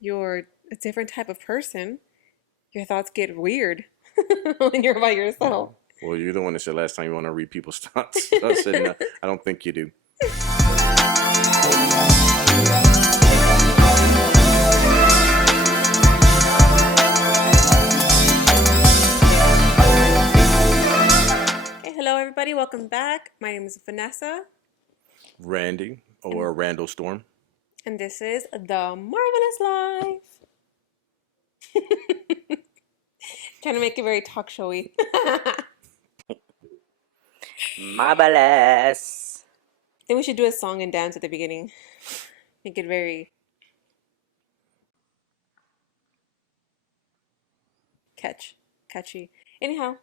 you're a different type of person, your thoughts get weird when you're by yourself. Well, you're the one that said last time you want to read people's thoughts. So I said, no, I don't think you do. Okay, hello everybody, welcome back. My name is Vanessa, Randy and, or Randall Storm. and this is the Marvelous Life. Trying to make it very talk showy. MARVAlous. Then we should do a song and dance at the beginning. Make it very catchy. Anyhow,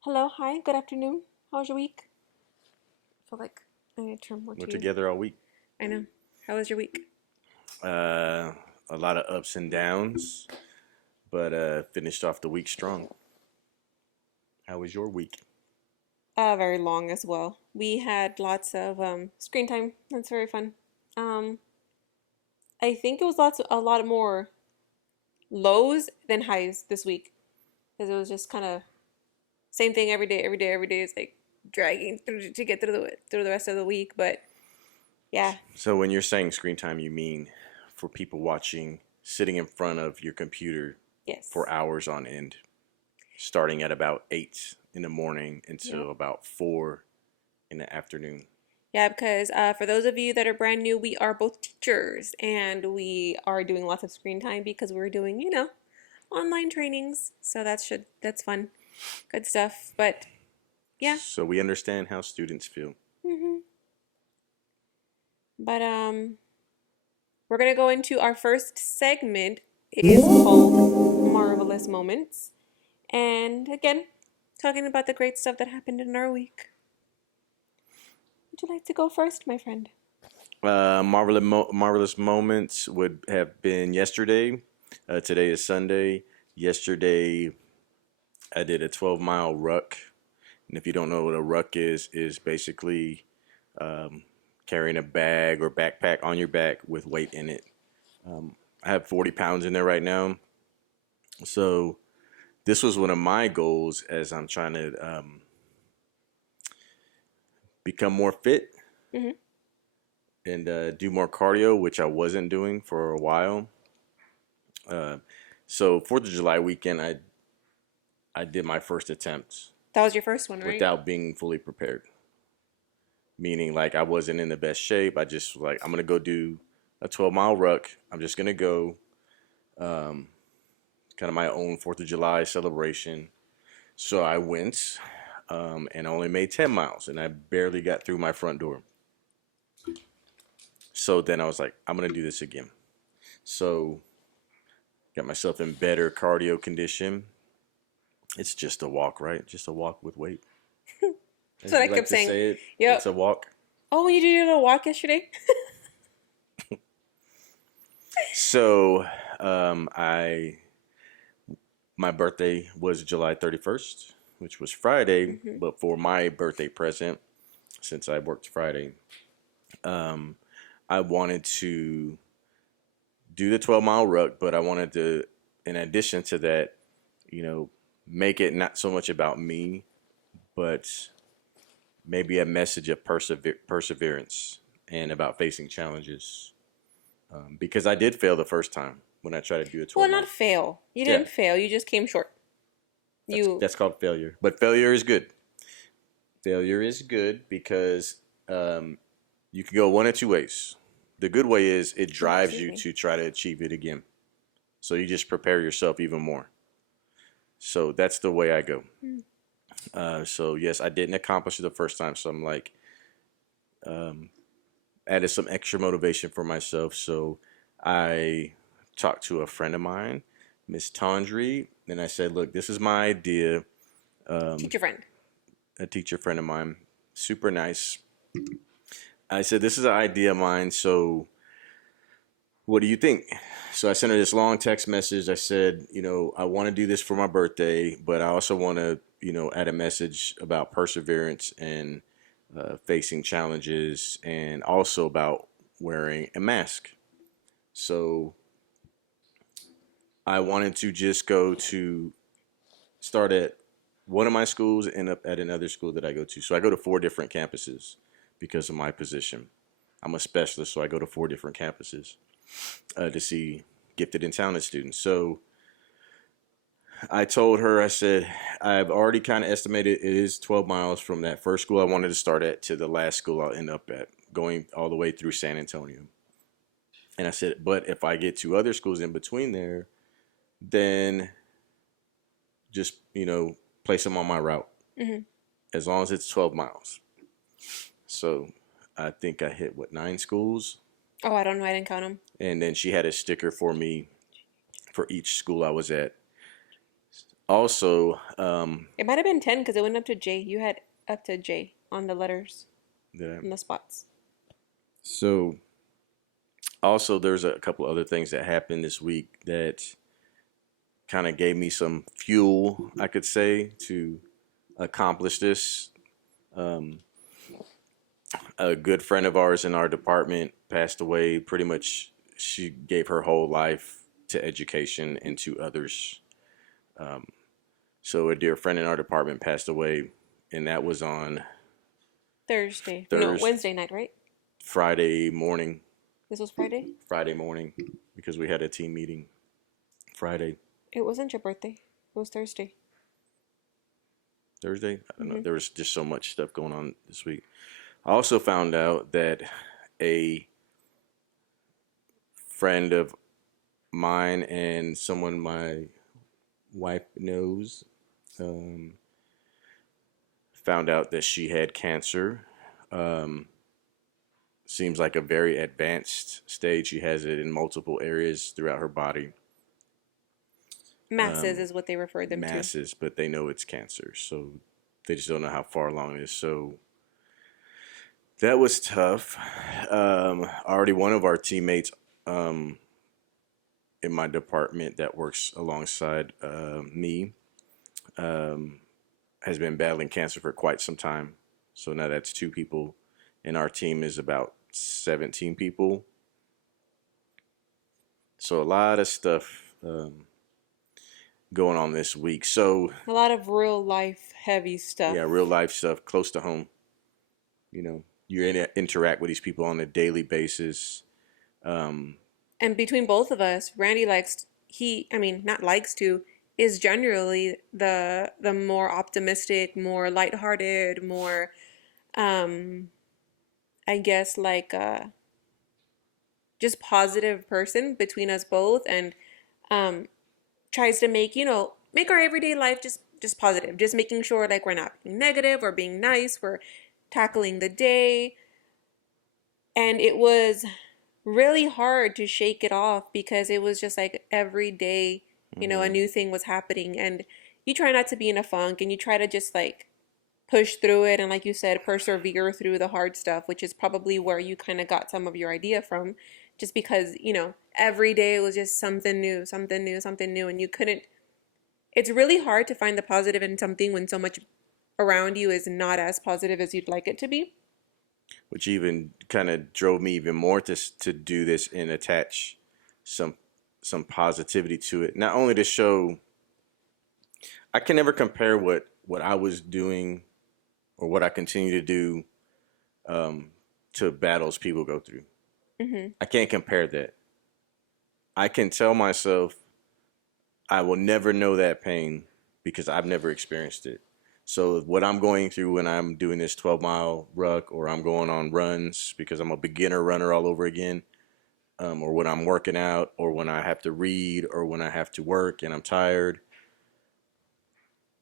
hello, hi, good afternoon. How was your week? I feel like I need to turn more to We're you. together all week. I know. How was your week? A lot of ups and downs, but finished off the week strong. How was your week? Very long as well. We had lots of screen time. That's very fun. Um, I think it was a lot more lows than highs this week because it was just kind of same thing every day, every day, every day. It's like dragging through to get through the rest of the week. But yeah, So when you're saying screen time, you mean for people watching, sitting in front of your computer yes, for hours on end, starting at about 8 in the morning until yeah. about 4 in the afternoon. Yeah, because for those of you that are brand new, we are both teachers and we are doing lots of screen time because we're doing, online trainings. So that's fun. Good stuff. But yeah. So we understand how students feel. hmm But we're gonna go into our first segment. It is called Marvelous Moments. And again, talking about the great stuff that happened in our week. Would you like to go first, my friend? Marvelous moments would have been yesterday. Today is Sunday. Yesterday, I did a 12-mile ruck. And if you don't know what a ruck is basically um, carrying a bag or backpack on your back with weight in it. I have 40 pounds in there right now. So this was one of my goals as I'm trying to become more fit hmm and do more cardio, which I wasn't doing for a while. Uh, so 4th of July weekend, I did my first attempt That was your first one, right? without being fully prepared. Meaning like I wasn't in the best shape. I just like I'm gonna go do a 12-mile ruck. I'm just gonna go, um, kind of my own 4th of July celebration. So I went and I only made 10 miles, and I barely got through my front door. So then I was like, I'm gonna do this again. So got myself in better cardio condition. It's just a walk, right? Just a walk with weight. That's As what I you like kept to saying. say it, Yep. it's a walk. Oh, you did your little walk yesterday? So I my birthday was July 31st, which was Friday. hmm But for my birthday present, since I worked Friday, um, I wanted to do the 12-mile ruck, but I wanted to, in addition to that, you know, make it not so much about me, but maybe a message of perseverance and about facing challenges. Because I did fail the first time when I tried to do a Well, 12 not mile. fail. You Yeah, didn't fail. You just came short. that's You. that's called failure. But failure is good. Failure is good because um, you can go one of two ways. The good way is it Oh, drives excuse you me. to try to achieve it again. So you just prepare yourself even more. So that's the way I go. Mm. So yes, I didn't accomplish it the first time. So I'm like, um, added some extra motivation for myself. So I talked to a friend of mine, Miss Tondry, and I said, look, this is my idea. Um, Teacher friend. a teacher friend of mine, super nice. I said, this is an idea of mine. So what do you think? So I sent her this long text message. I said, I want to do this for my birthday, but I also want to, add a message about perseverance and facing challenges, and also about wearing a mask. So I wanted to just go to start at one of my schools and end up at another school that I go to. So I go to four different campuses because of my position. I'm a specialist, so I go to four different campuses to see gifted and talented students. So I told her, I said, I've already kind of estimated it is 12 miles from that first school I wanted to start at to the last school I'll end up at, going all the way through San Antonio. And I said, but if I get to other schools in between there, then just, place them on my route Hmm. as long as it's 12 miles. So I think I hit, what, 9 schools? Oh, I don't know. I didn't count them. And then she had a sticker for me for each school I was at. Also, It might have been 10 because it went up to J. You had up to J on the letters, that, on the spots. so also there's a couple other things that happened this week that kind of gave me some fuel, I could say, to accomplish this. Um, a good friend of ours in our department passed away. Pretty much, she gave her whole life to education and to others. Um, so a dear friend in our department passed away, and that was on Thursday. No, Thursday, Wednesday night, right? Friday morning. This was Friday? Friday morning, because we had a team meeting Friday. It wasn't your birthday. It was Thursday. Thursday. I don't know. Hmm. There was just so much stuff going on this week. I also found out that a friend of mine and someone my wife knows um, found out that she had cancer. Um, Seems like a very advanced stage. She has it in multiple areas throughout her body. Masses is what they referred them to. Masses, but they know it's cancer. So they just don't know how far along it is. So that was tough. Already one of our teammates um, in my department that works alongside me um, has been battling cancer for quite some time. So now that's 2 people, and our team is about 17 people. So a lot of stuff going on this week. So A lot of real life heavy yeah, stuff. real life stuff close to home. You interact with these people on a daily basis. Um, And between both of us, Randy likes I mean, not likes to, is generally the more optimistic, more lighthearted, more um I guess like just positive person between us both, and um tries to make, make our everyday life just positive, just making sure like we're not being negative or being nice, we're tackling the day. And it was really hard to shake it off because it was just like every day, a mhm. new thing was happening, and you try not to be in a funk, and you try to just like push through it, and like you said, persevere through the hard stuff, which is probably where you kind of got some of your idea from, just because, every day it was just something new, something new, something new, and you couldn't it's really hard to find the positive in something when so much around you is not as positive as you'd like it to be. Which even kind of drove me even more to do this and attach some some positivity to it. Not only to show I can never compare what I was doing or what I continue to do um, to battles people go through. Hmm. I can't compare that. I can tell myself I will never know that pain because I've never experienced it. So what I'm going through when I'm doing this 12-mile ruck, or I'm going on runs because I'm a beginner runner all over again, or when I'm working out, or when I have to read, or when I have to work and I'm tired,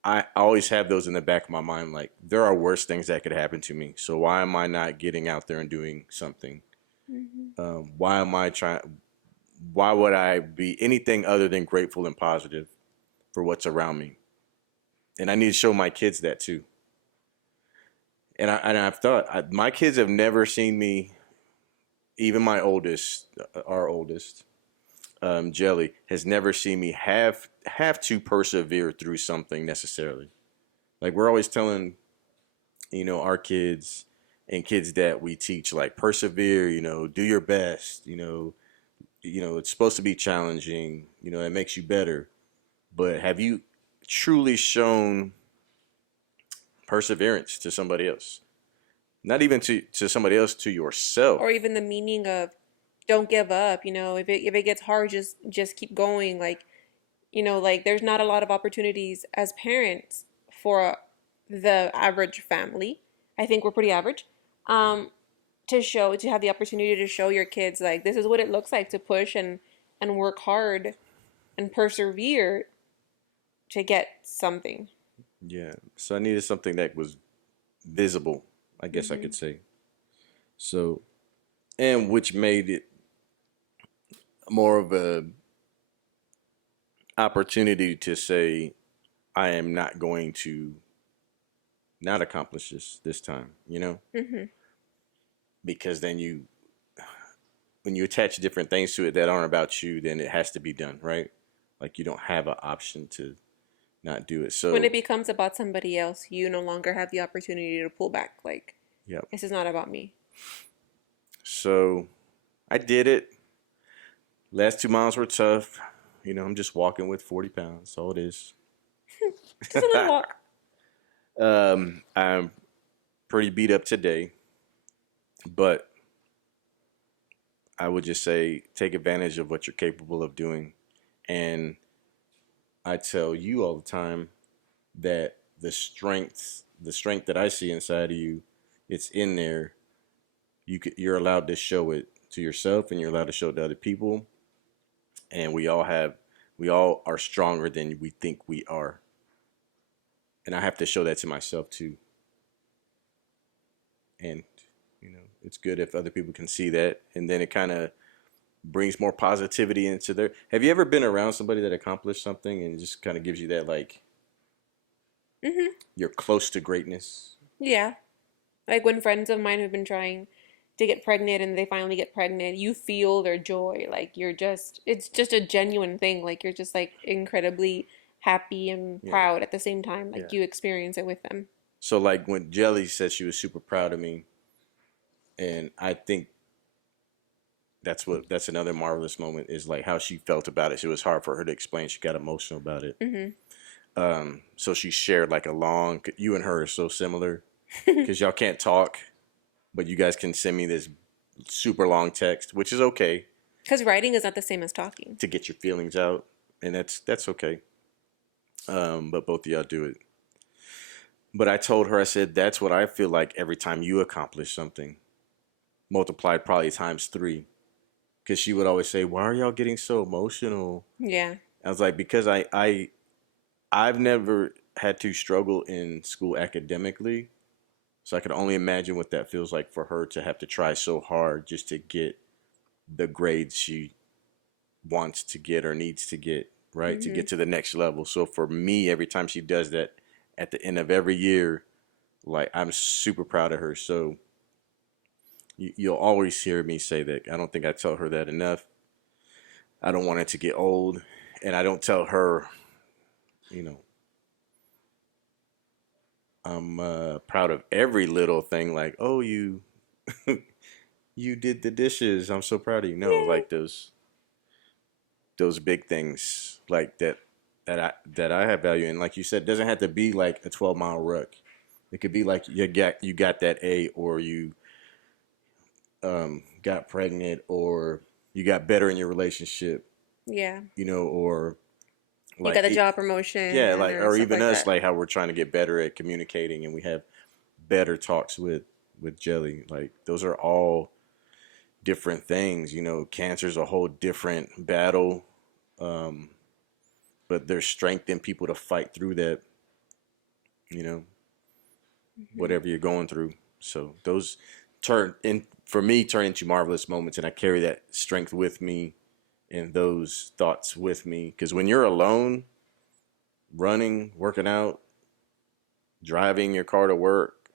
I always have those in the back of my mind. Like, there are worse things that could happen to me. So why am I not getting out there and doing something? Hmm. Why am I trying? Why would I be anything other than grateful and positive for what's around me? And I need to show my kids that too. I've thought my kids have never seen me. Even my oldest, our oldest, Jelly, has never seen me have to persevere through something necessarily. Like, we're always telling our kids and kids that we teach, like, persevere, do your best, it's supposed to be challenging. It makes you better. But have you truly shown perseverance to somebody else? Not even to somebody else, to Or yourself. even the meaning of don't give up, if it gets hard, just keep going. Like, like there's not a lot of opportunities as parents for the average family. I think we're pretty average. Um, to have the opportunity to show your kids like this is what it looks like to push and work hard and persevere to get something. Yeah. So I needed something that was visible, I guess I Hmm. could say. So, and which made it more of a opportunity to say, I am not going to not accomplish this time, Hmm. because then when you attach different things to it that aren't about you, then it has to be done, right? Like you don't have an option to not do it. When it So, becomes about somebody else, you no longer have the opportunity to pull back. Like, yep. this is not about me. So I did it. Last 2 miles were tough. I'm just walking with 40 pounds. That's all it is. Just a little walk. I'm pretty beat up today, but I would just say take advantage of what you're capable of doing. And I tell you all the time that the strength that I see inside of you, it's in there. You're allowed to show it to yourself, and you're allowed to show it to other people. And we all are stronger than we think we are. And I have to show that to myself too. And it's good if other people can see that, and then it kind of brings more positivity into their. Have you ever been around somebody that accomplished something and it just kind of gives you that, like, Hmm. you're close to greatness? Yeah. Like when friends of mine have been trying to get pregnant and they finally get pregnant, you feel their joy. Like it's just a genuine thing. Like you're just like incredibly happy and Yeah, proud at the same time. Like yeah. you experience it with them. So like when Jelly said she was super proud of me, and I think that's another marvelous moment, is like how she felt about it. It was hard for her to explain. She got emotional about it. Hmm. So she shared like a long. You and her are so similar because y'all can't talk, but you guys can send me this super long text, which is okay Because writing is not the same as talking. to get your feelings out, and that's okay. But both of y'all do it. But I told her, I said, that's what I feel like every time you accomplish something, multiplied probably times three. Because she would always say, "Why are y'all getting so emotional?" Yeah. I was like, "Because I've never had to struggle in school academically, so I could only imagine what that feels like for her to have to try so hard just to get the grades she wants to get or needs to get, right? To Hmm. get to the next level." So for me, every time she does that at the end of every year, like, I'm super proud of her. So you'll always hear me say that. I don't think I tell her that enough. I don't want it to get old, and I don't tell her, you know, I'm proud of every little thing. Like, oh, you did the dishes. I'm so proud of you. No, Yay. like those big things like that I have value in. Like you said, it doesn't have to be like a 12-mile ruck. It could be like you got that A, or you got pregnant, or you got better in your relationship, Yeah. or You got like a job promotion yeah, like, or or stuff even like us, that. like how we're trying to get better at communicating, and we have better talks with Jelly. Like those are all different things. Cancer's a whole different battle, um, but there's strength in people to fight through that. You know, Hmm. whatever you're going through. So those turn into marvelous moments, and I carry that strength with me and those thoughts with me. Because when you're alone, running, working out, driving your car to work,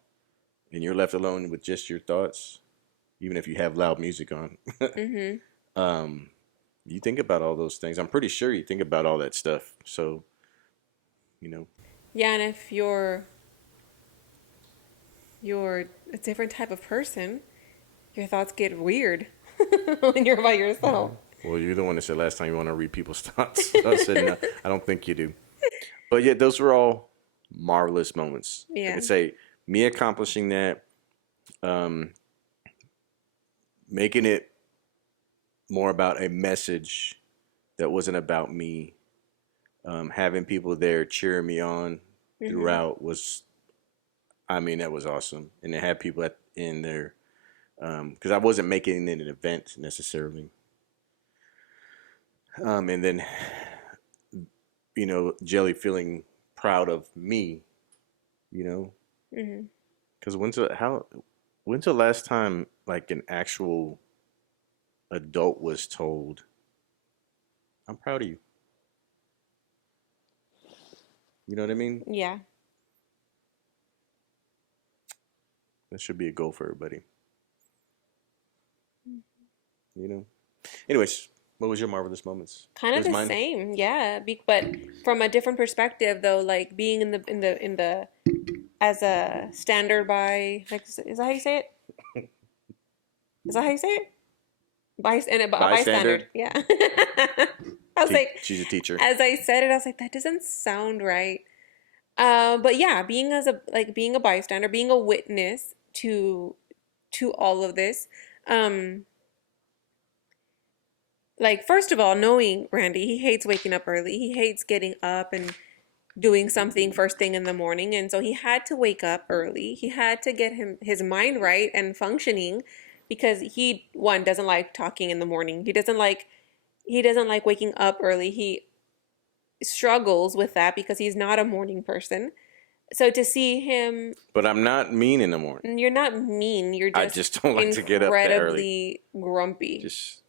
and you're left alone with just your thoughts, even if you have loud music on, Hmm. um, you think about all those things. I'm pretty sure you think about all that stuff. So, you know, Yeah, and if you're a different type of person, your thoughts get weird when you're by yourself. Well, you're the one that said last time you want to read people's thoughts. So I said, no, I don't think you do. But yeah, those were all marvelous moments. I Yeah. could say me accomplishing that, um, making it more about a message that wasn't about me, having people there cheering me on Mhm. throughout was, I mean, that was awesome. And to have people in there, because I wasn't making it an event necessarily. And then, Jelly feeling proud of me, you know, Mhm. because when's the last time like an actual adult was told, "I'm proud of you." You know what I mean? Yeah. That should be a goal for everybody. You know. Anyways, what was your marvelous moments? Kind of Here's the mine. same. Yeah. But from a different perspective though, like being in the as a standard by like is that how you say it? Is that how you say it? A bystander. Bystander. Yeah. I was like, She's a teacher. as I said it, I was like, that doesn't sound right. But yeah, being a bystander, being a witness to all of this. Um, like first of all, knowing Randy, he hates waking up early. He hates getting up and doing something first thing in the morning, and so he had to wake up early. He had to get his mind right and functioning because he one doesn't like talking in the morning. He doesn't like waking up early. He struggles with that because he's not a morning person. So to see him, But I'm not mean in the morning. you're not mean, you're I just just don't like to get up that early. incredibly grumpy. Just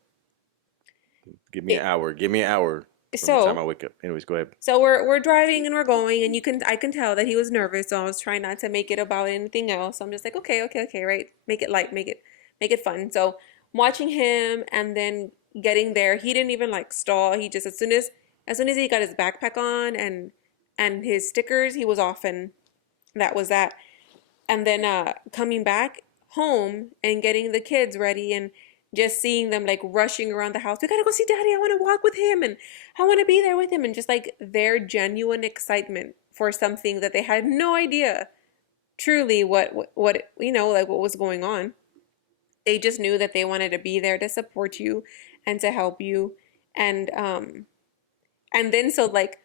give me an It, hour. Give me an hour from the time I so wake up. Anyways, go ahead. so we're driving and we're going and I can tell that he was nervous, so I was trying not to make it about anything else. So I'm just like, okay, okay, okay, right. Make it light, make it fun. So watching him and then getting there, he didn't even like stall. He just as soon as he got his backpack on and his stickers, he was off and that was that. And then coming back home and getting the kids ready and just seeing them like rushing around the house. We gotta go see daddy. I want to walk with him and I want to be there with him. And just like their genuine excitement for something that they had no idea truly what like what was going on. They just knew that they wanted to be there to support you and to help you. And then so like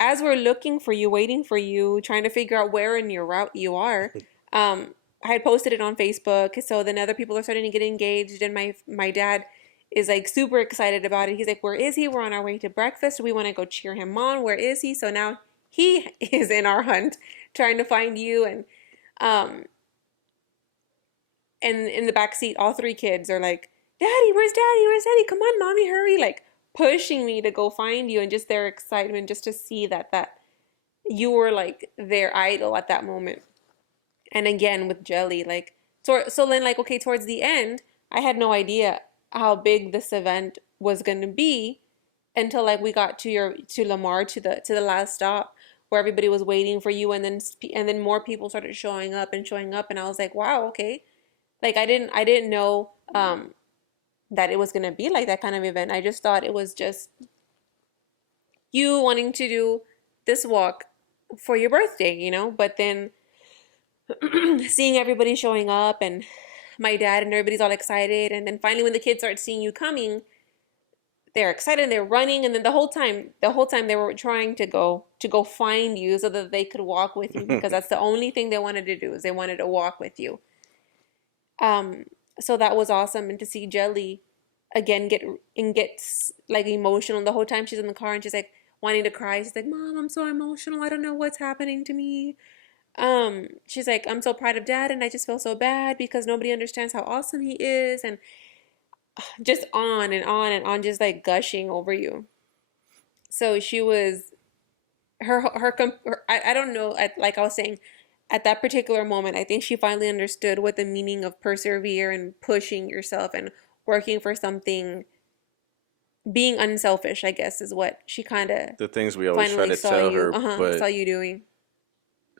as we're looking for you, waiting for you, trying to figure out where in your route you are, I had posted it on Facebook. So then other people are starting to get engaged, and my dad is like super excited about it. He's like, "Where is he? We're on our way to breakfast. We want to go cheer him on. Where is he?" So now he is in our hunt, trying to find you, um, and in the back seat, all three kids are like, "Daddy, where's Daddy? Where's Daddy? Come on, mommy, hurry!" Like pushing me to go find you, and just their excitement, just to see that you were like their idol at that moment. And again with Jelly, like so then like okay, towards the end, I had no idea how big this event was gonna be until like we got to Lamar to the last stop where everybody was waiting for you, and then more people started showing up, and I was like, wow, okay. Like I didn't know that it was gonna be like that kind of event. I just thought it was just you wanting to do this walk for your birthday, But then seeing everybody showing up and my dad and everybody's all excited, and then finally when the kids start seeing you coming, they're excited, they're running, and then the whole time they were trying to go find you so that they could walk with you because that's the only thing they wanted to do is they wanted to walk with you. Um, so that was awesome, and to see Jelly again get like emotional the whole time she's in the car and she's like wanting to cry. She's like, "Mom, I'm so emotional. I don't know what's happening to me." She's like, "I'm so proud of dad and I just feel so bad because nobody understands how awesome he is," and just on and on and on, just like gushing over you. So she was I don't know, like I was saying, at that particular moment, I think she finally understood what the meaning of persevere and pushing yourself and working for something, being unselfish, I guess, is what she kind of The things we always try finally to saw tell you, her, but saw you doing.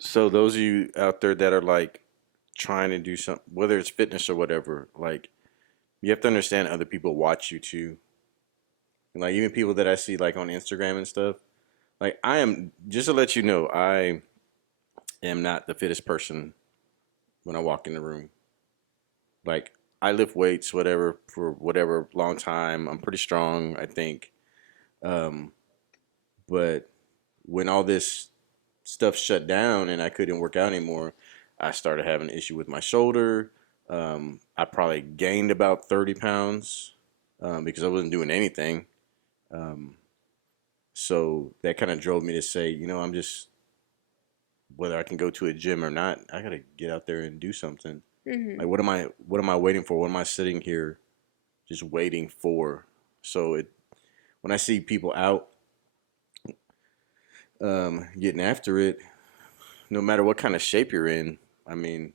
so those of you out there that are like trying to do something, whether it's fitness or whatever, like you have to understand other people watch you too. And like even people that I see like on Instagram and stuff, like I am just to let you know, I am not the fittest person when I walk in the room. Like I lift weights, whatever, for whatever long time. I'm pretty strong, I think. Um, but when all this stuff shut down and I couldn't work out anymore, I started having an issue with my shoulder. I probably gained about 30 pounds because I wasn't doing anything. Um, so that kind of drove me to say, I'm just, whether I can go to a gym or not, I gotta get out there and do something. Mm-hmm. Like, what am I waiting for? What am I sitting here just waiting for? So when I see people out getting after it, no matter what kind of shape you're in, I mean,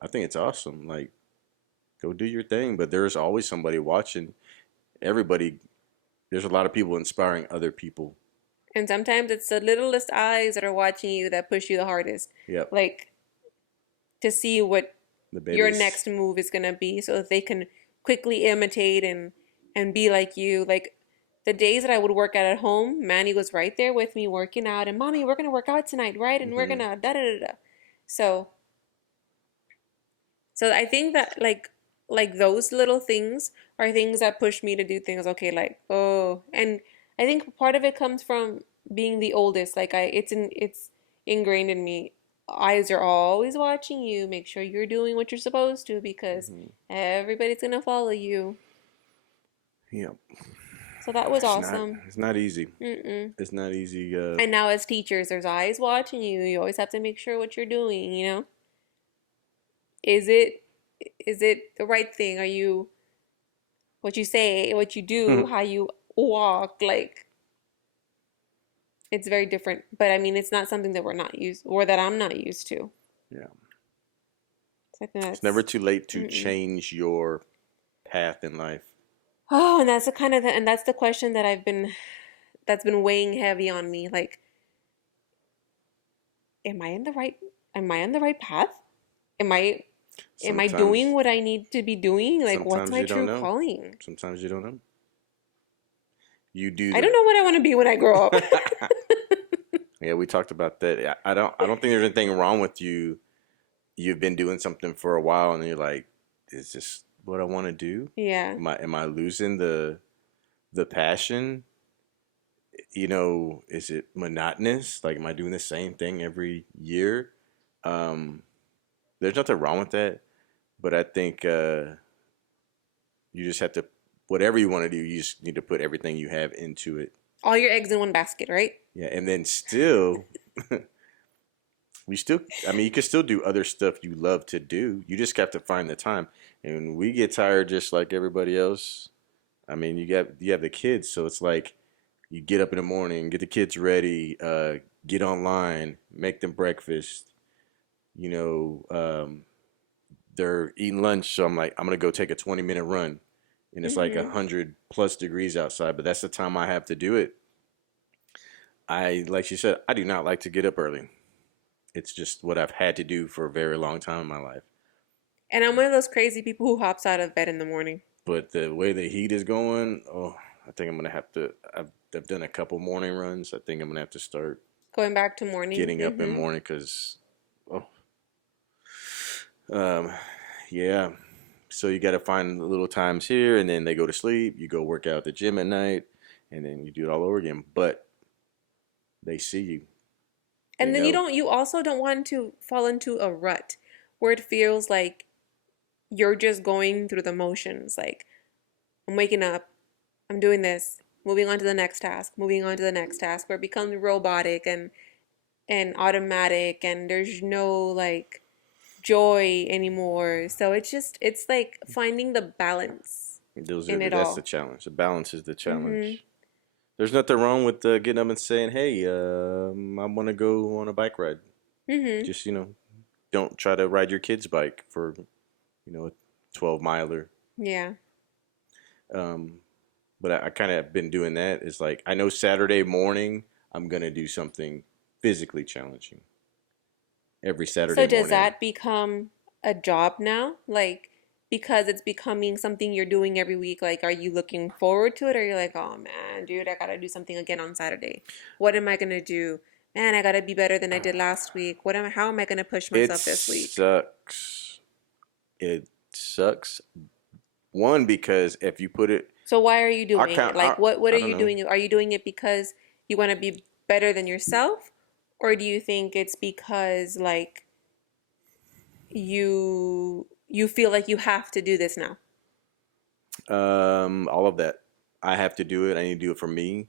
I think it's awesome. Like, go do your thing, but there's always somebody watching. Everybody, there's a lot of people inspiring other people. And sometimes it's the littlest eyes that are watching you that push you the hardest. Yep, Like to see what the your babies. next move is gonna be so that they can quickly imitate and be like you. Like the days that I would work out at home, Manny was right there with me working out and mommy, we're gonna work out tonight, right? And we're Hmm. gonna da da da da. So so I think that like those little things are things that push me to do things okay, like oh, and I think part of it comes from being the oldest. Like it's ingrained in me. Eyes are always watching you. Make sure you're doing what you're supposed to because Hmm. everybody's gonna follow you. Yep, So that was it's not. awesome. It's not easy. Mm-mm. It's not easy. And now as teachers, there's eyes watching you. You always have to make sure what you're doing, you know? Is it is it the right thing? Are you what you say, what you do, how you walk, like it's very different. But I mean, it's not something that we're not used or that I'm not used to. Yeah, So I think it's never that's too late to mm-mm. change your path in life. Oh, and that's the kind of and that's the question that that's been weighing heavy on me. Like, am I in the right am I on the right path? Am I am I doing Sometimes, what I need to be doing? Like, what's sometimes my you don't true know. calling? Sometimes you don't know. You do I don't know what I want to be when I grow up. the. Yeah, we talked about that. I don't think there's anything wrong with you. You've been doing something for a while, and you're like, "Is this what I want to do? Yeah. Am I losing the passion? Is it monotonous? Like, am I doing the same thing every year? Um, there's nothing wrong with that, but I think you just have to, whatever you want to do, you just need to put everything you have into it. All your eggs in one basket, right? Yeah, and then still, I mean, you can still do other stuff you love to do. You just have to find the time. And we get tired just like everybody else. I mean, you have the kids, so it's like you get up in the morning, get the kids ready, get online, make them breakfast. You know, they're eating lunch, so I'm like, I'm gonna go take a 20-minute run, and it's like Mm-hmm. 100+ degrees outside, but that's the time I have to do it. Like she said, I do not like to get up early. It's just what I've had to do for a very long time in my life. And I'm one of those crazy people who hops out of bed in the morning. But the way the heat is going, oh, I think I'm gonna have to. I've done a couple morning runs. I think I'm gonna have to start Going back to morning. getting up in the Mm-hmm. morning because, oh, um, yeah. So you got to find the little times here, and then they go to sleep. You go work out at the gym at night, and then you do it all over again. But they see you. They And then know. you also don't want to fall into a rut where it feels like you're just going through the motions. Like, I'm waking up, I'm doing this, moving on to the next task, moving on to the next task, where it becomes robotic and automatic and there's no like joy anymore. So it's like finding the balance in it That's the all. challenge. The balance is the Mm-hmm. challenge. There's nothing wrong with getting up and saying, "Hey, I want to go on a bike ride." Mm-hmm. Just don't try to ride your kid's bike for a 12 miler. Yeah. Um, but I kind of been doing that. Is like I know Saturday morning I'm gonna do something physically challenging every So Saturday does morning. that become a job now? Like because it's becoming something you're doing every week? Like, are you looking forward to it, or you're like, oh man, dude, I gotta do something again on Saturday. What am I gonna do? Man, I gotta be better than I did last week. How am I gonna push It myself this week? sucks. It sucks. One, because if you put it, So why are you I doing it? count. Like, what are I don't you know. doing? Are you doing it because you want to be better than yourself, or do you think it's because like you feel like you have to do this now? All of that. I have to do it. I need to do it for me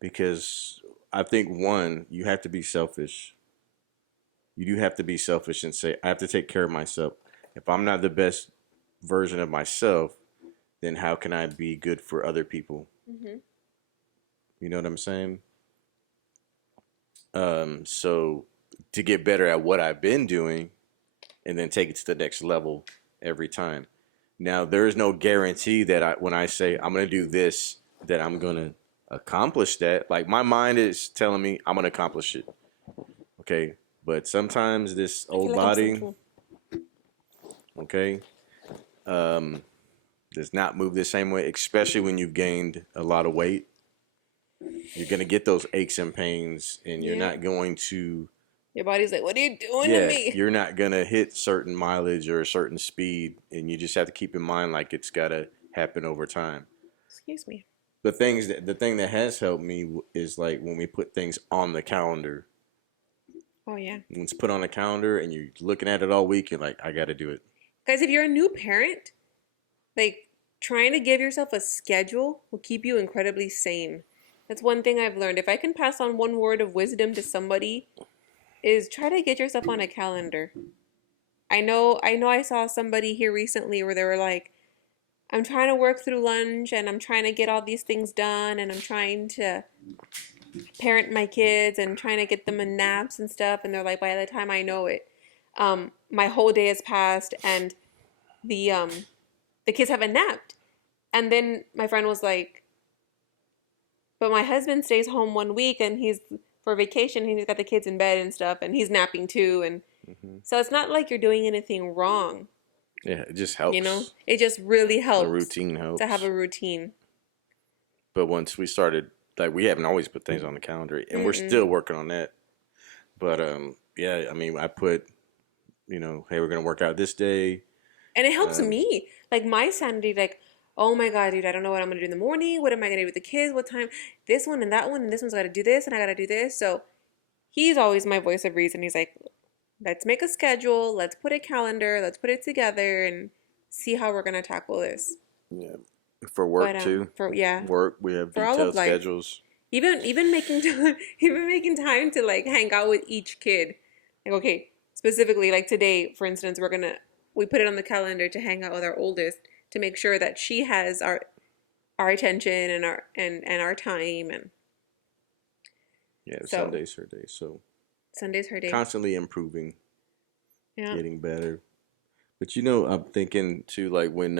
because I think one, you have to be selfish. You do have to be selfish and say, I have to take care of myself. If I'm not the best version of myself, then how can I be good for other people? Mm-hmm. You know what I'm saying? So to get better at what I've been doing and then take it to the next level every time. Now, there is no guarantee that when I say I'm going to do this, that I'm going to accomplish that. Like my mind is telling me I'm going to accomplish it. Okay. But sometimes this I feel old like I'm body, sinful. okay, um, does not move the same way, especially when you've gained a lot of weight. You're going to get those aches and pains, and you're Yeah. not going to, Your body's like, what are you doing to yeah, me? you're not going to hit certain mileage or a certain speed. And you just have to keep in mind, like, it's got to happen over time. Excuse me. The thing that has helped me is like when we put things on the calendar. Oh yeah. When it's put on the calendar and you're looking at it all week, you're like, I got to do it. Guys, if you're a new parent, like trying to give yourself a schedule will keep you incredibly sane. That's one thing I've learned. If I can pass on one word of wisdom to somebody, is try to get yourself on a calendar. I know I saw somebody here recently where they were like, I'm trying to work through lunch and I'm trying to get all these things done and I'm trying to parent my kids and trying to get them in naps and stuff, and they're like, by the time I know it, my whole day has passed and the um the kids haven't napped. And then my friend was like, but my husband stays home 1 week and he's for vacation and he's got the kids in bed and stuff and he's napping too, and Hmm. so it's not like you're doing anything wrong, Yeah, it just you know? helps. It just really A helps routine to have helps. a routine. But once we started, like, we haven't always put things on the calendar, and we're Mm-mm. still working on that. But yeah, I mean, I put, hey, we're gonna work out this day. And it helps Um, me. Like my sanity, like, oh my God, dude, I don't know what I'm gonna do in the morning. What am I gonna do with the kids? What time? This one and that one, and this one's gotta do this, and I gotta do this. So he's always my voice of reason. He's like, let's make a schedule, let's put a calendar, let's put it together and see how we're gonna tackle this. yeah, for But work too. for yeah, Work, we have for all of detailed life. schedules. Even making time, even making time to like hang out with each kid. Like okay, specifically like today, for instance, we put it on the calendar to hang out with our oldest to make sure that she has our attention and our time, and Yeah, so Sunday's her day. So Sunday's her day. constantly improving, Yeah. getting better. But I'm thinking too, like when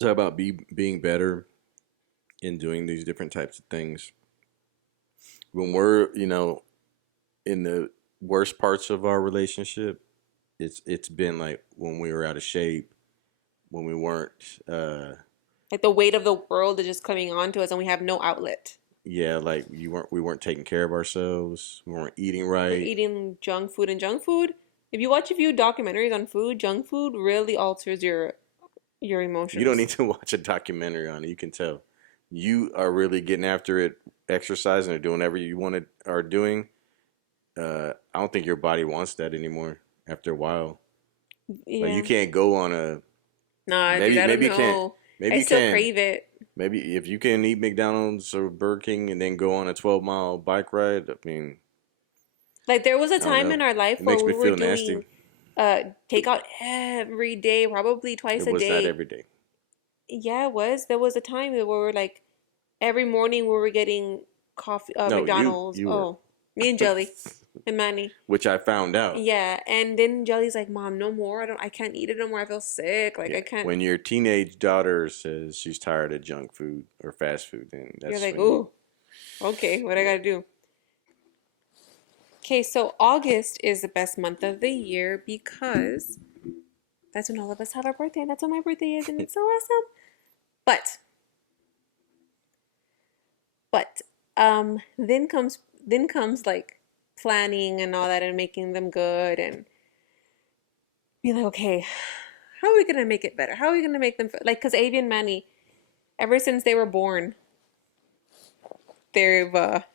talk about being better in doing these different types of things. When we're, in the worst parts of our relationship, it's been like when we were out of shape, when we weren't, Like the weight of the world is just coming on to us and we have no outlet. yeah, like we weren't taking care of ourselves, we weren't eating We're right. eating junk food, and junk food, if you watch a few documentaries on food, junk food really alters your You don't emotions. need to watch a documentary on it. You can tell you are really getting after it, exercising or doing whatever you want to are doing. I don't think your body wants that anymore after a while. Like you Yeah. can't go on a Nah, dude, maybe I don't maybe you can't know. maybe I you still can crave it. maybe if you can eat McDonald's or Burger King and then go on a 12-mile bike ride. I mean, Like there was a I don't time in know. our life It where makes we me were feel doing nasty. takeout every day, probably twice It a was not day. every day. Yeah, it was. There was a time where we were like every morning we were getting coffee, No, you McDonald's. you were, Oh, me and Jelly and Manny. which I found out. Yeah, and then Jelly's like, "Mom, no more. I can't eat it no more. I feel sick. Like Yeah, I can't." when your teenage daughter says she's tired of junk food or fast food, then You're that's like, when you, "Oh, okay. What I yeah. gotta do?" Okay, so August is the best month of the year because That's when all of us have our birthday, and that's when my birthday is, and it's so awesome. But but then comes like planning and all that and making them good and be like, okay, how are we gonna make it better? How are we gonna make them like? Because Avi and Manny, ever since they were born, they've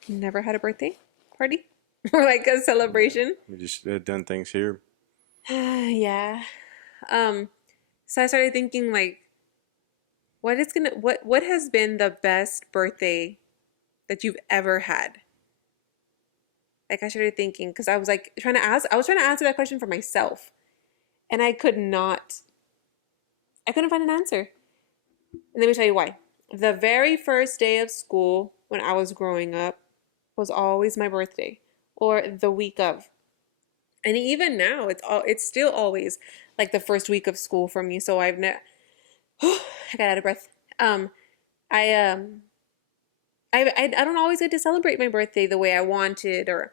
never had a birthday party or like a Yeah, celebration. we just done things here. Yeah. Um, so I started thinking like, what has been the best birthday that you've ever had? Like I started thinking because I was trying to answer that question for myself, and I couldn't find an answer. And let me tell you why. The very first day of school when I was growing up was always my birthday or the week of. And even now, it's still always like the first week of school for me. So I've never I got out of breath. Um, I I don't always get to celebrate my birthday the way I wanted or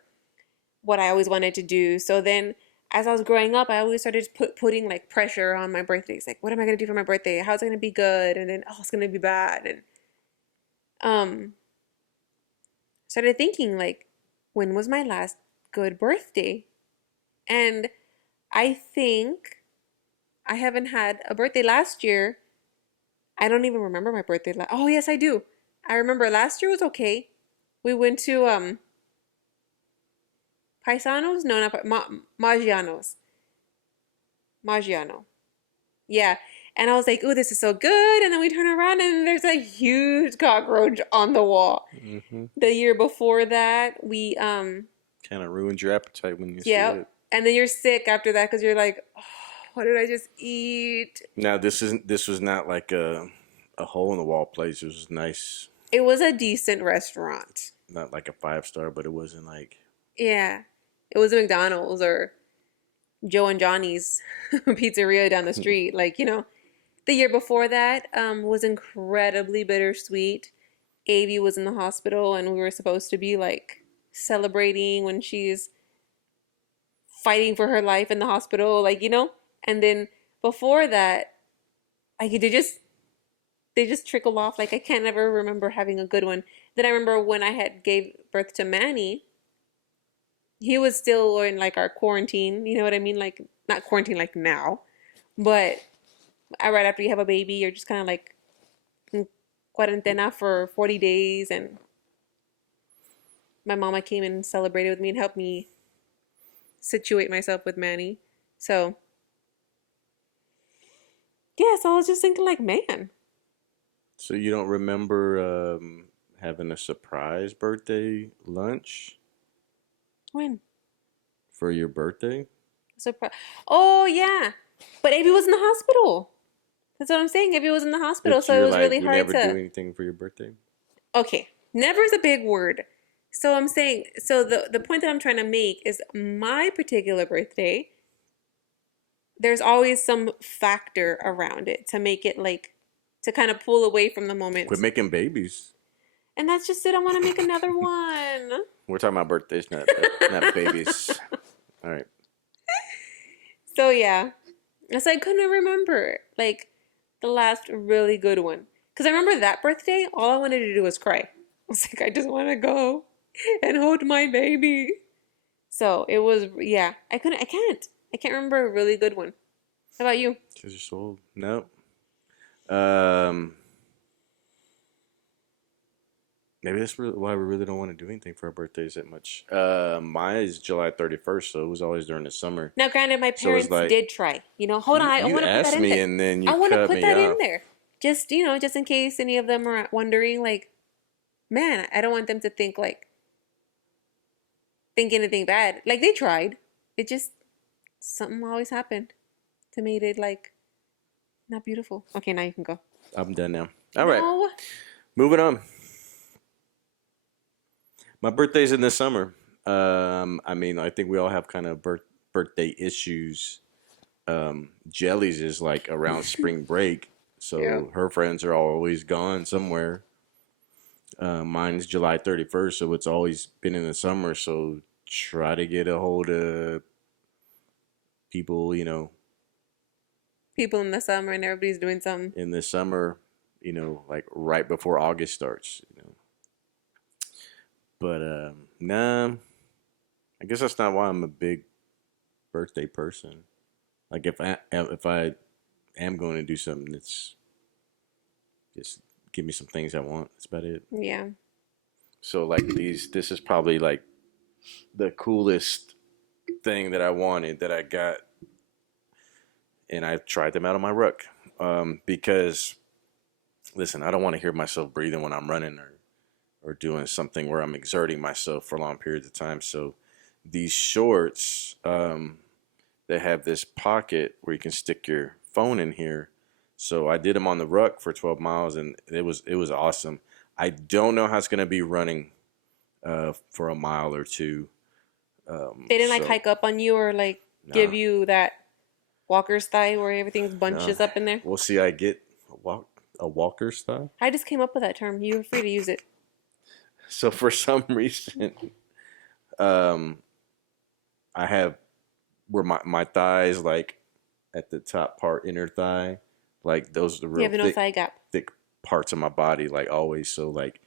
what I always wanted to do. So then as I was growing up, I always started putting like pressure on my birthdays. Like, what am I gonna do for my birthday? How's it gonna be good? And then oh, it's gonna be bad. And um, started thinking like, when was my last good birthday? And I think I haven't had a birthday last year. I don't even remember my birthday. Oh yes, I do. I remember last year was okay. We went to Paisanos? No, not Maggiano's. Maggiano. Yeah. And I was like, ooh, this is so good. And then we turn around and there's a huge cockroach on the wall. Mm-hmm. The year before that, we Kind of ruins your appetite when you see yeah. it. And then you're sick after that because you're like, oh, what did I just eat? Now this was not like a hole in the wall place. It was nice, It was a decent restaurant. not like a 5 star, but it wasn't like Yeah. It was a McDonald's or Joe and Johnny's pizzeria down the street. Like, the year before that was incredibly bittersweet. Avi was in the hospital and we were supposed to be like celebrating when she's fighting for her life in the hospital, And then before that, like they just trickle off. Like I can't ever remember having a good one. Then I remember when I had gave birth to Manny, he was still in like our quarantine, you know what I mean? Like not quarantine like now, but right after you have a baby, you're just kind of like in cuarentena for 40 days and my mama came and celebrated with me and helped me situate myself with Manny. So, yeah, so I was just thinking like, man, so you don't remember having a surprise birthday lunch when? for your birthday? Surprise. Oh, yeah. But Avi was in the hospital. That's what I'm saying. Avi was in the hospital, But so it you're was like, really we hard never do to. anything for your birthday. Okay, never is a big word. So I'm saying, so the point that I'm trying to make is my particular birthday, there's always some factor around it to make it like, to kind of pull away from the Quit moment. making babies. And that's just it. I want to make another one. We're talking about birthdays, not babies. All right. So yeah. So I couldn't remember like the last really good one. Because I remember that birthday, all I wanted to do was cry. I was like, I just want to go and hold my baby. So it was, yeah, I can't remember a really good one. How about you? Because you're so old. Nope. Um, Maybe that's why we really don't want to do anything for our birthdays that much. Mine is July 31st, so it was always during the summer. Now, granted, my So it's parents like did try. Hold on, I you want to put that asked in me there. and then you I want to cut put me that in off. there. Just, just in case any of them are wondering, like, man, I don't want them to think anything bad. Like, they tried. It just, something always happened to make it, like, not beautiful. Okay, now you can go. I'm done now. All right, No. moving on. My birthday's in the summer. I mean, I think we all have kind of birthday issues. Jelly's is like around spring break, Yeah. so her friends are always gone somewhere. Mine's July 31st, so it's always been in the summer. So try to get a hold of people, People in the summer and everybody's doing something. In the summer, like right before August starts. But nah, I guess that's not why I'm a big birthday person. Like if I am going to do something, it's just give me some things I want. That's about it. Yeah. So like this is probably like the coolest thing that I wanted that I got, and I tried them out on my ruck. Because listen, I don't want to hear myself breathing when I'm running or doing something where I'm exerting myself for long periods of time. So these shorts, they have this pocket where you can stick your phone in here. So I did them on the ruck for 12 miles, and it was awesome. I don't know how it's gonna be running for a mile or two. They didn't like So hike up on you or like give no, you that walker's thigh where everything's no. bunches up in there. We'll see. I get a walker style. I just came up with that term. You were free to use it. So for some reason, um, I have where my thighs like at the top part, inner thigh, like those are the You real have no thigh gap. thick parts of my body, like always. So like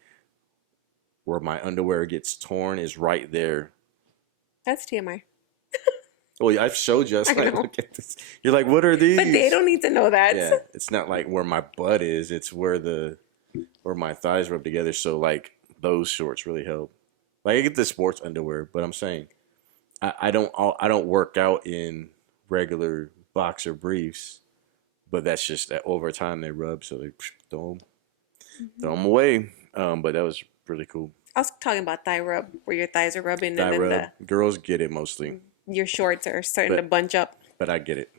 where my underwear gets torn is right there. That's TMI. Well, I've showed you. I I was like, know. look at this. You're like, what are But they these? don't need to know that. Yeah, it's not like where my butt is. It's where my thighs rub together. So like those shorts really help. Like I get the sports underwear, but I'm saying I don't work out in regular boxer briefs, but that's just that over time they rub, so they throw them, Mhm. throw them away. But that was really cool. I was talking about thigh rub, where your thighs are rubbing Thigh and then rub. the Girls get it mostly, your shorts are starting to but bunch up. but I get it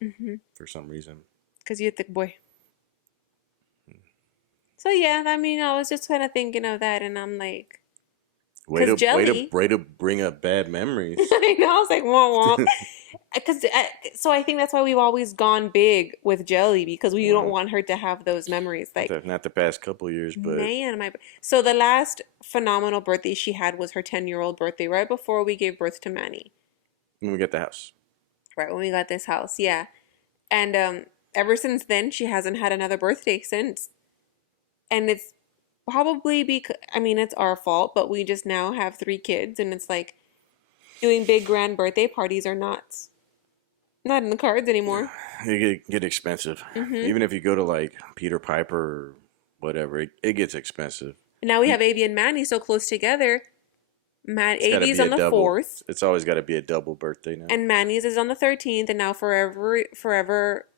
Mm-hmm. for some reason. Because you're a thick boy. So yeah, I mean, I was just kind of thinking of that, and I'm like, Way because to way to jelly. way to bring up bad memories. I know. I was like, womp womp. Because so I think that's why we've always gone big with Jelly because we don't Wow. want her to have those memories. Like, Not the past couple of years, but man, my so the last phenomenal birthday she had was her 10-year-old birthday, right before we gave birth to Manny, when we get the house, right when we got this house. Yeah, and ever since then she hasn't had another birthday since, and it's probably because I mean it's our fault, but we just now have 3 kids, and it's like doing big grand birthday parties are not in the cards anymore. it get expensive. Mm-hmm. Even if you go to like Peter Piper or whatever, it gets expensive. Now we You, have Avi and Manny so close together. it's got to Avi's be a on the double. 4th, It's always got to be a double birthday now. and Manny's is on the 13th, and now forever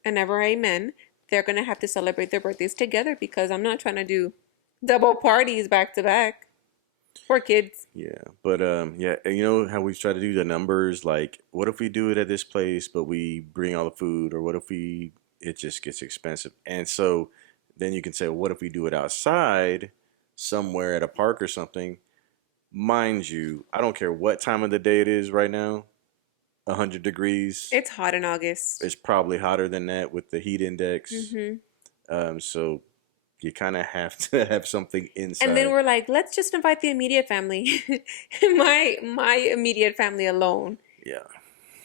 and ever, amen. They're gonna have to celebrate their birthdays together because I'm not trying to do double parties back to back. Poor kids. Yeah, but yeah, and you know how we've tried to do the numbers. Like, what if we do it at this place, but we bring all the food, or what if we it just gets expensive? And so then you can say, well, what if we do it outside, somewhere at a park or something? Mind you, I don't care what time of the day it is right now. 100 degrees. It's hot in August. It's probably hotter than that with the heat index. Hmm. So you kind of have to have something And then inside. we're like, let's just invite the immediate family. My immediate family alone Yeah,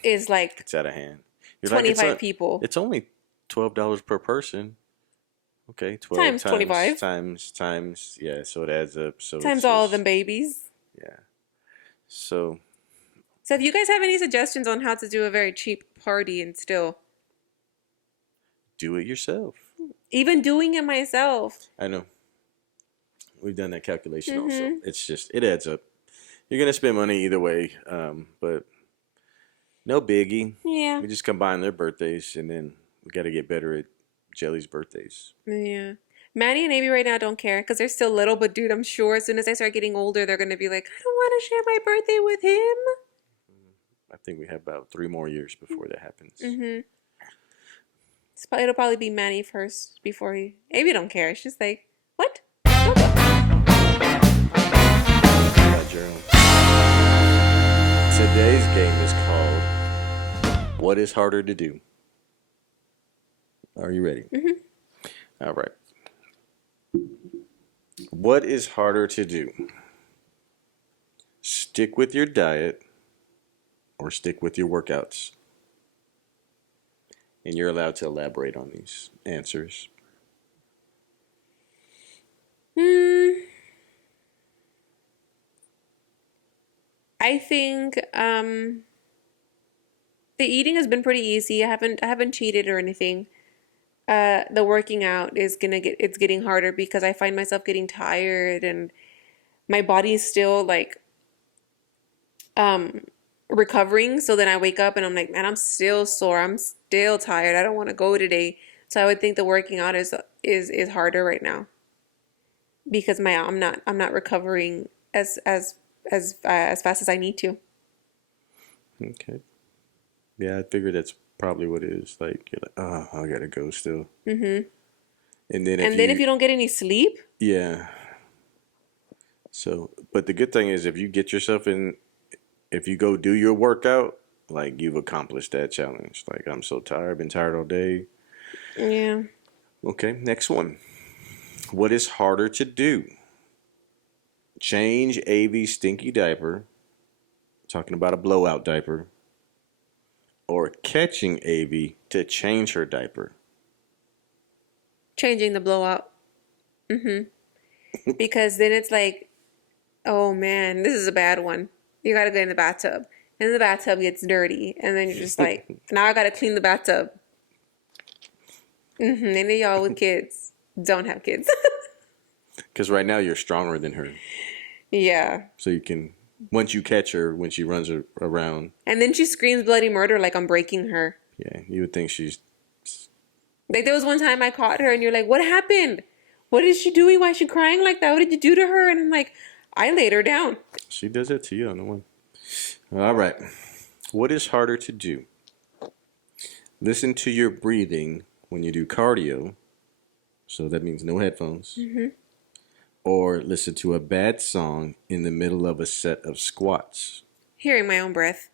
is like it's out of hand. You're like 25 people it's only $12 per person. Okay, 12 times 25 times. Yeah, so it adds up. So it's times all of them just babies. yeah. So So if you guys have any suggestions on how to do a very cheap party and still do it yourself. even doing it myself. I know we've done that calculation also. Hmm. It's just it adds up. You're gonna spend money either way, but no biggie. Yeah. We just combine their birthdays, and then we got to get better at Jelly's birthdays. Yeah. Manny and Amy right now don't care because they're still little, but dude, I'm sure as soon as I start getting older, they're gonna be like, I don't want to share my birthday with him. I think we have about 3 more years before that happens. Mm-hmm. It'll probably be Manny first before he. Amy don't care. She's like, what? Journal. Today's game is called What is Harder to Do? Are you ready? Mm-hmm. All right. What is harder to do? Stick with your diet or stick with your workouts? And you're allowed to elaborate on these answers. Hmm. I think the eating has been pretty easy. I haven't cheated or anything. The working out is gonna get it's getting harder because I find myself getting tired and my body is still like um recovering. So then I wake up and I'm like, man, I'm still sore. I'm still tired. I don't want to go today. So I would think the working out is harder right now because my I'm not recovering as fast as I need to. Okay. Yeah, I figured that's probably what it is. Like, you're like, oh, I gotta go still. Hmm. And then if And then if you, you don't get any sleep, yeah. So, but the good thing is if you get yourself in, if you go do your workout, like you've accomplished that challenge. Like, I'm so tired, been tired all day. yeah, Okay, next one. What is harder to do? Change AV's stinky diaper, talking about a blowout diaper, or catching AV to change her diaper? changing the blowout. Hmm. Because then it's like, oh man, this is a bad one. You gotta go in the bathtub. And the bathtub gets dirty. And then you're just like, now I gotta clean the bathtub. Any of y'all with kids don't have kids. Because right now you're stronger than her. Yeah. So you can, once you catch her when she runs around, And then she screams bloody murder like I'm breaking her. yeah, you would think she's, Like there was one time I caught her and you're like, what happened? What is she doing? Why is she crying like that? What did you do to her? And I'm like, I laid her down. she does that to you. I don't know why. All right. What is harder to do? Listen to your breathing when you do cardio. So that means no headphones. Or listen to a bad song in the middle of a set of squats. Hearing my own breath.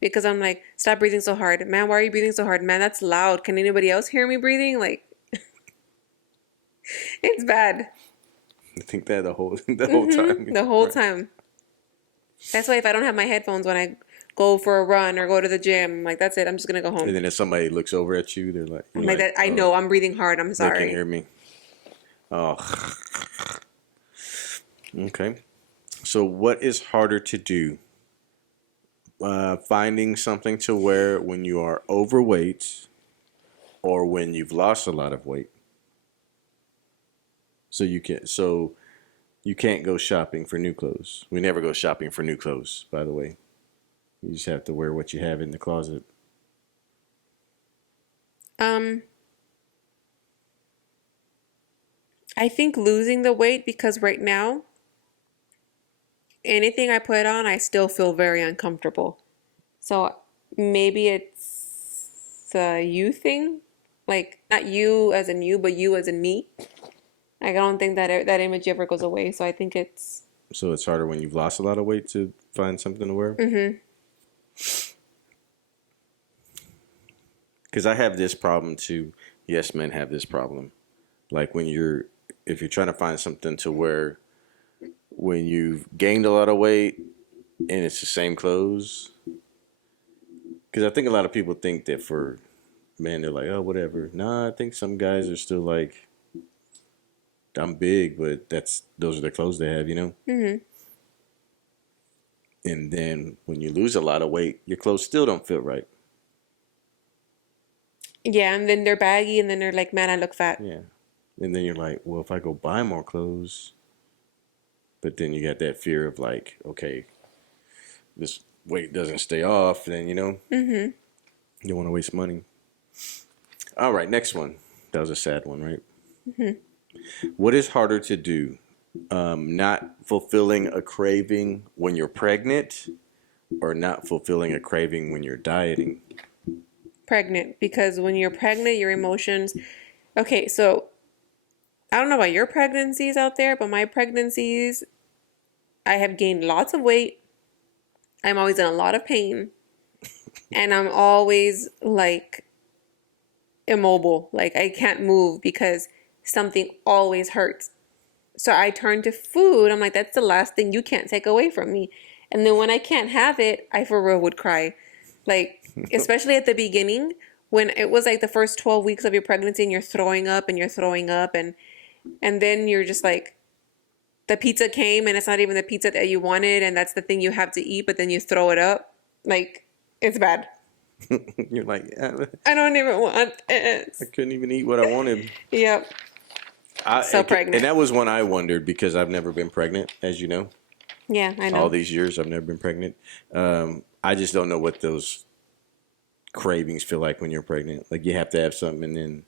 Because I'm like, stop breathing so hard. Man, why are you breathing so hard? Man, that's loud. Can anybody else hear me breathing? Like, it's bad. I think that the whole time. The whole Right. time. That's why if I don't have my headphones when I go for a run or go to the gym, I'm like, that's it. I'm just gonna go home. And then if somebody looks over at you, I'm you're like like, that. I oh, know I'm breathing hard. I'm they can sorry. hear me. Oh, okay. So what is harder to do? Finding something to wear when you are overweight or when you've lost a lot of weight. So you can't go shopping for new clothes. We never go shopping for new clothes, by the way. You just have to wear what you have in the closet. Um, I think losing the weight because right now, anything I put on, I still feel very uncomfortable. So maybe it's a you thing, like not you as in you, but you as in me. Like, I don't think that image ever goes away. So I think it's. So it's harder when you've lost a lot of weight to find something to wear. Hmm. Because I have this problem too. Yes, men have this problem. Like if you're trying to find something to wear when you've gained a lot of weight and it's the same clothes. Because I think a lot of people think that for men, they're like, oh, whatever. Nah, I think some guys are still like, I'm big, but those are the clothes they have, you know? Hmm. And then when you lose a lot of weight, your clothes still don't fit right. Yeah, and then they're baggy, and then they're like, man, I look fat. Yeah. And then you're like, well, if I go buy more clothes, but then you got that fear of like, okay, this weight doesn't stay off, then, Hmm. you don't want to waste money. All right, next one. That was a sad one, right? Hmm. What is harder to do? Not fulfilling a craving when you're pregnant or not fulfilling a craving when you're dieting? Pregnant, because when you're pregnant, your emotions. Okay, so I don't know about your pregnancies out there, but my pregnancies, I have gained lots of weight. I'm always in a lot of pain, and I'm always like immobile. Like I can't move because something always hurts. So I turn to food. I'm like, that's the last thing you can't take away from me. And then when I can't have it, I for real would cry. Like, especially at the beginning when it was like the first 12 weeks of your pregnancy and you're throwing up and you're throwing up and then you're just like the pizza came and it's not even the pizza that you wanted and that's the thing you have to eat, but then you throw it up. Like, it's bad. You're like, I don't even want I this. couldn't even eat what I wanted. Yep. So And pregnant. that was when I wondered because I've never been pregnant, as you know. Yeah, I All know. these years, I've never been pregnant. I just don't know what those cravings feel like when you're pregnant. Like you have to have something, and then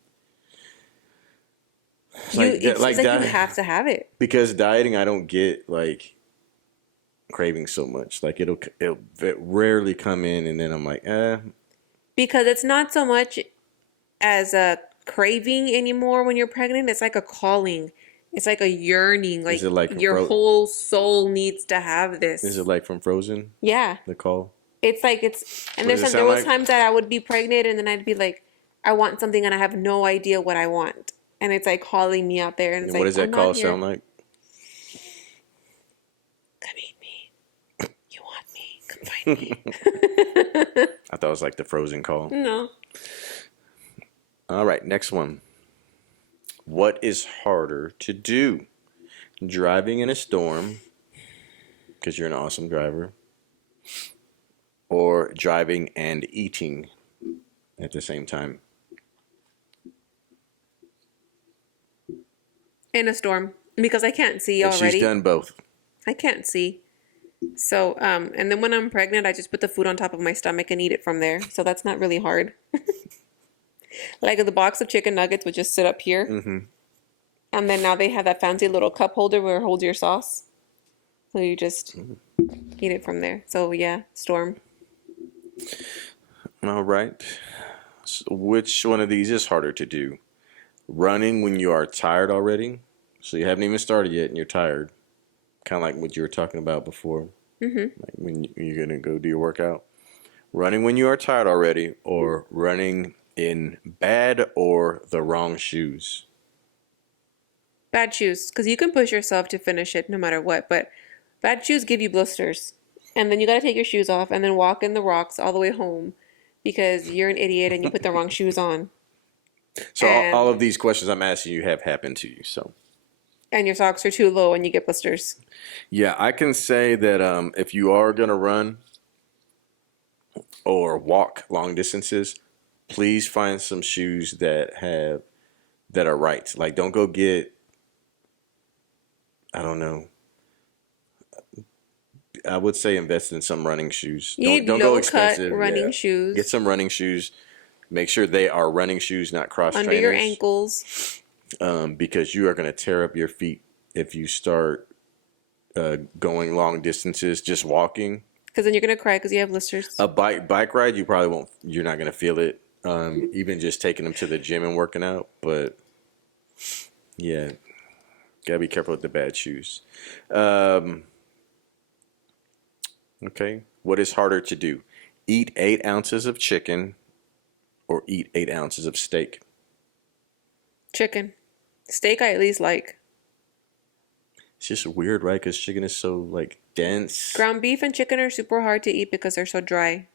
It feels like you have to have it. because dieting, I don't get like cravings so much. Like it'll rarely come in, and then I'm like, Because it's not so much as a craving anymore when you're pregnant. It's like a calling. It's like a yearning. Is Like it like from your whole soul needs to have this. Is it like from Frozen? Yeah. The call. It's like it's and What does it there sound was like? times that I would be pregnant and then I'd be like, I want something and I have no idea what I want. And it's like calling me out there and it's And what like, does that I'm call not here. sound like? Come eat me. You want me? Come find me. I thought it was like the Frozen call. No. All right, next one. What is harder to do? Driving in a storm, because you're an awesome driver, or driving and eating at the same time? In a storm. Because I can't see And already. she's done both. I can't see. So, and then when I'm pregnant, I just put the food on top of my stomach and eat it from there. So that's not really hard. Like the box of chicken nuggets would just sit up here. Mm-hmm. And then now they have that fancy little cup holder where it holds your sauce. So you just eat it from there. So yeah, storm. All right. So which one of these is harder to do? Running when you are tired already, so you haven't even started yet and you're tired. Kind of like what you were talking about before. Mm-hmm. Like when you're going to go do your workout. Running when you are tired already, or running in bad or the wrong shoes. Bad shoes, because you can push yourself to finish it no matter what, but bad shoes give you blisters. And then you got to take your shoes off and then walk in the rocks all the way home because you're an idiot and you put the wrong shoes on. So And all of these questions I'm asking you have happened to you. So and your socks are too low and you get blisters. yeah, I can say that if you are going to run or walk long distances, please find some shoes that are right. Like don't go get, I don't know. I would say invest in some running shoes. You need Don't go low cut expensive. running Yeah. shoes Get some running shoes. Make sure they are running shoes, not cross under trainers. your ankles. Because you are going to tear up your feet if you start going long distances just walking. Because then you're going to cry because you have blisters. A bike ride, you probably won't. You're not going to feel it. Even just taking them to the gym and working out. But yeah, gotta be careful with the bad shoes. Okay, what is harder to do? Eat 8 ounces of chicken or eat 8 ounces of steak? Chicken. Steak I at least like. It's just weird, right? Because chicken is so like dense. Ground beef and chicken are super hard to eat because they're so dry.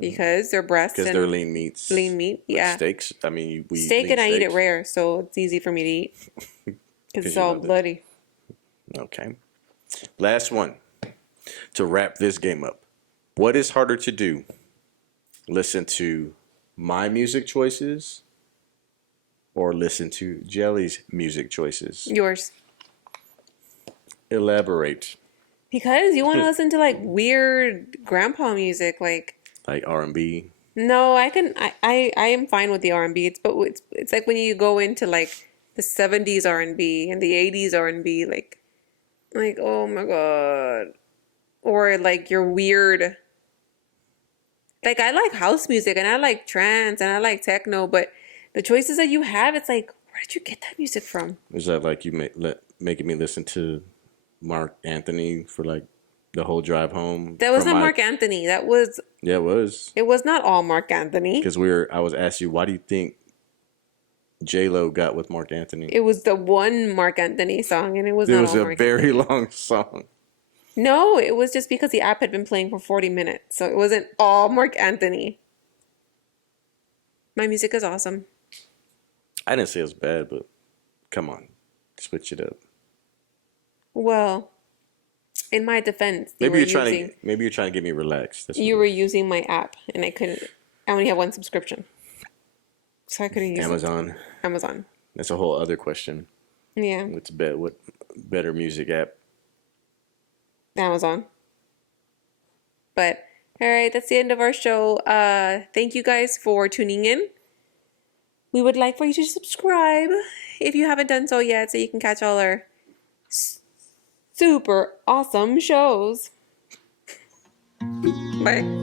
Because they're breasts Because and they're lean meats. lean meat. But Yeah. steaks. I mean, we Steak eat and I eat it steaks. rare, so it's easy for me to eat. Because it's you all love it. bloody. Okay. Last one to wrap this game up. What is harder to do? Listen to my music choices or listen to Jelly's music choices? Yours. Elaborate. Because you want to listen to like weird grandpa music, like Like R&B. no, I am fine with the R&B. It's like when you go into like the 70s R&B and the 80s R&B, like oh my God. Or like your weird, like I like house music and I like trance and I like techno, but the choices that you have, it's like, where did you get that music from? Is that like you making me listen to Mark Anthony for like the whole drive home? That was from not Mark Anthony. Yeah, it was. It was not all Mark Anthony. Because I was asking you, why do you think J-Lo got with Mark Anthony? It was the one Mark Anthony song and it was It not was all a Mark very Anthony. long song. No, it was just because the app had been playing for 40 minutes. So it wasn't all Mark Anthony. My music is awesome. I didn't say it was bad, but come on, switch it up. Well, in my defense, Maybe you're trying to get me relaxed. That's what you it were is. using my app and I couldn't. I only have one subscription, so I couldn't use it. Amazon. Amazon. That's a whole other question. Yeah, What better music app? Amazon. But all right, that's the end of our show. Thank you guys for tuning in. We would like for you to subscribe if you haven't done so yet, so you can catch all our super awesome shows. Bye.